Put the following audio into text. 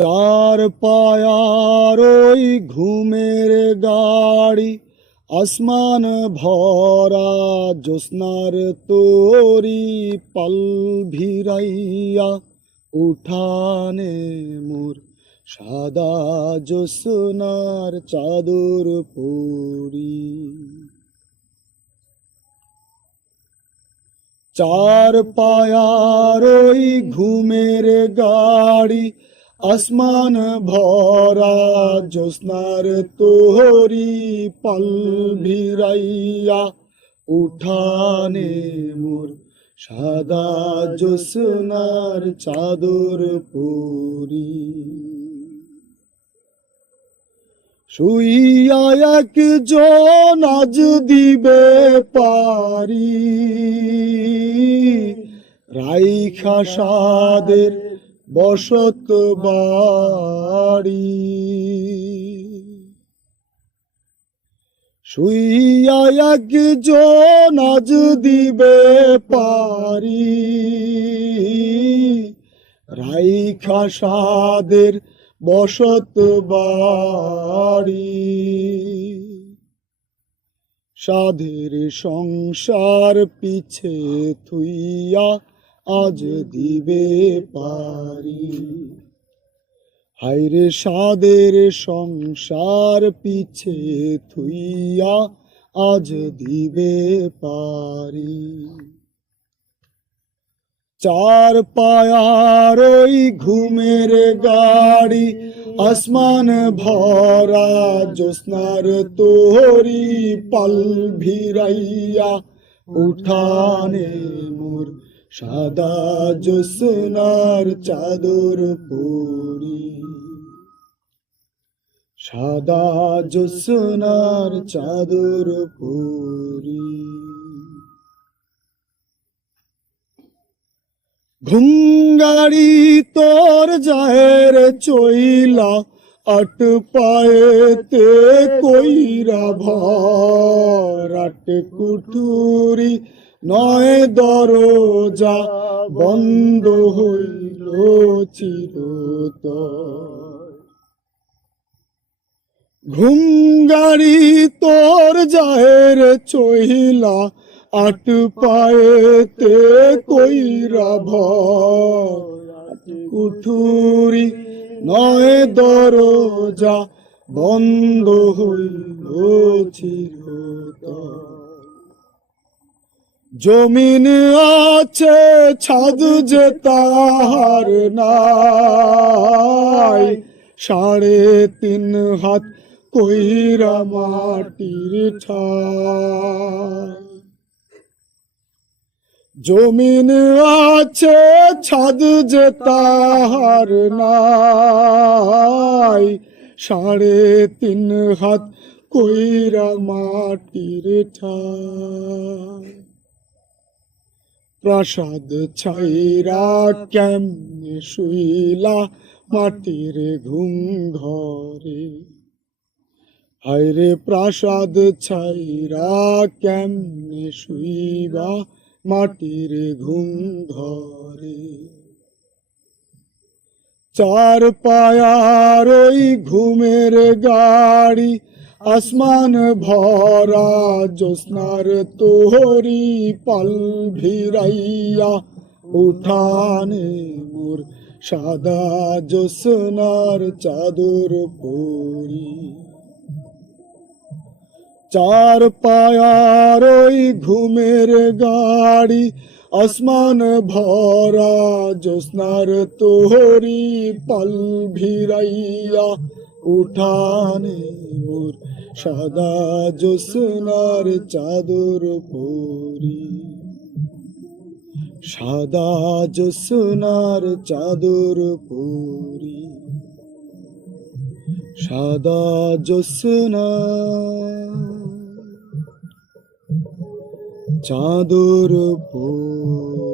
চার পায়ার ওই ঘুমের গাড়ি, আসমান ভরা জ্যোৎস্নার তোরি পাল ভিড়াইয়া, উঠানে মোর সাদা জ্যোৎস্নার চাদর পরি। চার পায়ার ওই ঘুমের গাড়ি, আসমান ভরা জ্যোৎস্নার তোরি পাল ভিড়াইয়া, উঠানে মোর সাদা জ্যোৎস্নার চাদর পরি। শুইয়া একজন আজ দিবে পারি, রাইখা সাদের বসত বাড়ি। শুইয়া একজন আজ দিবে পারি, রাইখা সাদের বসত বাড়ি। সাধের সংসার পিছে থুইয়া আজ দিবে পারি। হায়রে সাধের সংসার পিছে থুইয়া আজ দিবে পারি। চার পায়ার ওই ঘুমের গাড়ি, আসমান ভরা জ্যোৎস্নার তোরি পাল ভিড়াইয়া, উঠানে মোর সাদা জ্যোৎস্নার চাদর পরি। সাদা জ্যোৎস্নার চাদর পরি। ঘুমগাড়ি তোর জাহের চইলা, আট পায়েতে কইরা ভর। আট কুঠুরি নয় দরজা, বন্ধ হইল চিরতর। ঘুমগাড়ি তোর জাহের চইলা, আট পায়েতে কইরা ভর। কুঠুরি নয় দরজা, বন্ধ হইল চিরতর। জমিন আছে ছাদ যে তাহার নাই, 3.5 হাত কইরা মাটির ঠাই। জমিন আছে ছাদ যে তাহার নাই, 3.5 হাত কইরা মাটির ঠাই। প্রাসাদ ছাইরা কেমনে শুইলা মাটির ঘুম ঘরে। হায়রে প্রাসাদ ছাইরা কেমনে শুইবা মাটির ঘুম ঘরে। চার পায়ার ওই ঘুমের গাড়ি, আসমান ভরা জ্যোৎস্নার তোরি পাল ভিড়াইয়া, উঠানে মোর সাদা জ্যোৎস্নার চাদর পরি। চার পায়ার ওই ঘুমের গাড়ি, আসমান ভরা জ্যোৎস্নার তোরি পাল ভিড়াইয়া, উঠানে মোর সাদা জ্যোৎস্নার চাদর পরি। সাদা জ্যোৎস্নার চাদর পরি। সাদা জ্যোৎস্নার চাদর পরি।